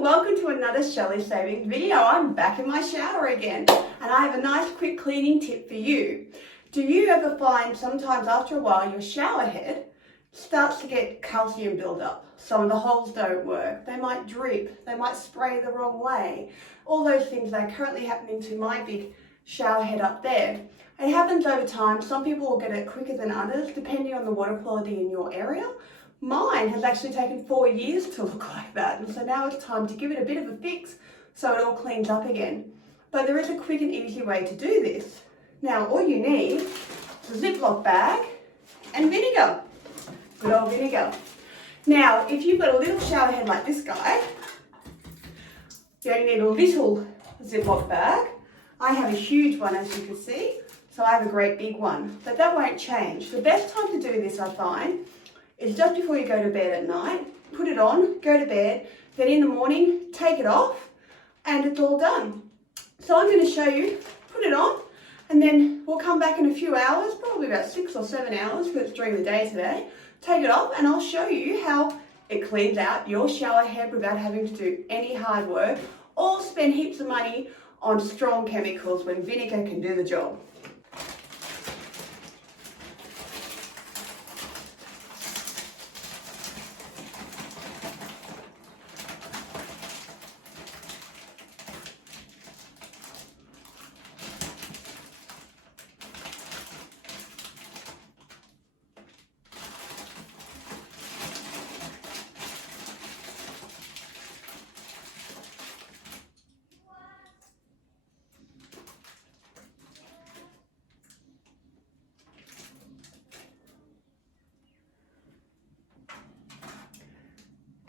and welcome to another Shelley Savings video. I'm back in my shower again and I have a nice quick cleaning tip for you. Do you ever find sometimes after a while your shower head starts to get calcium buildup? Some of the holes don't work, they might drip, they might spray the wrong way. All those things that are currently happening to my big shower head up there. It happens over time. Some people will get it quicker than others depending on the water quality in your area. Mine has actually taken 4 years to look like that, and so now it's time to give it a bit of a fix so it all cleans up again. But there is a quick and easy way to do this. Now all you need is a Ziploc bag and vinegar. Good old vinegar. Now if you've got a little shower head like this guy, you only need a little Ziploc bag. I have a huge one, as you can see, so I have a great big one, but that won't change. The best time to do this, I find, is just before you go to bed at night. Put it on, go to bed, then in the morning take it off and it's all done. So I'm going to show you, put it on, and then we'll come back in a few hours, probably about 6 or 7 hours because it's during the day today. Take it off and I'll show you how it cleans out your shower head without having to do any hard work or spend heaps of money on strong chemicals when vinegar can do the job.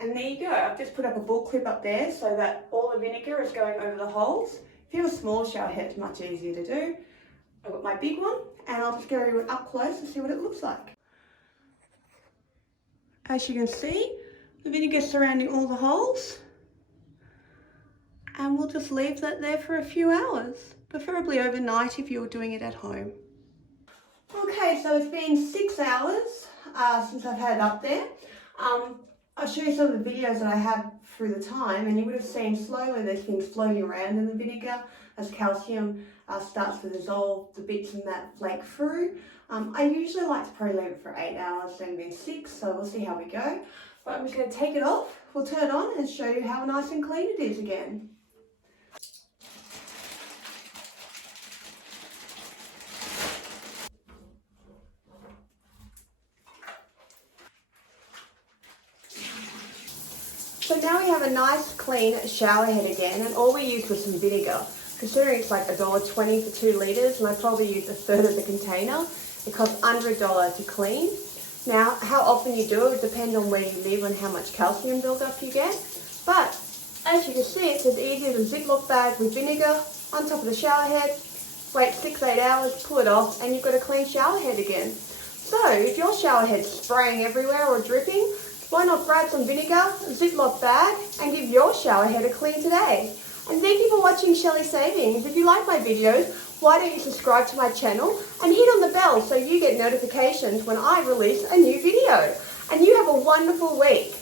And there you go, I've just put up a bull clip up there so that all the vinegar is going over the holes. If you have a small shower head, it's much easier to do. I've got my big one and I'll just go up close and see what it looks like. As you can see, the vinegar is surrounding all the holes. And we'll just leave that there for a few hours, preferably overnight if you're doing it at home. Okay, so it's been 6 hours since I've had it up there. I'll show you some of the videos that I have through the time, and you would have seen slowly there's things floating around in the vinegar as calcium starts to dissolve the bits and that flake through. I usually like to probably leave it for 8 hours, then been 6, so we'll see how we go. But I'm just going to take it off, we'll turn it on and show you how nice and clean it is again. So now we have a nice clean shower head again, and all we used was some vinegar. Considering it's like $1.20 for 2 litres, and I probably used a third of the container, it costs under $1 to clean. Now, how often you do it would depend on where you live and how much calcium buildup you get. But as you can see, it's as easy as a Ziploc bag with vinegar on top of the shower head. Wait 6-8 hours, pull it off, and you've got a clean shower head again. So if your shower head's spraying everywhere or dripping, why not grab some vinegar, a Ziploc bag, and give your shower head a clean today? And thank you for watching Shelley Savings. If you like my videos, why don't you subscribe to my channel and hit on the bell so you get notifications when I release a new video. And you have a wonderful week.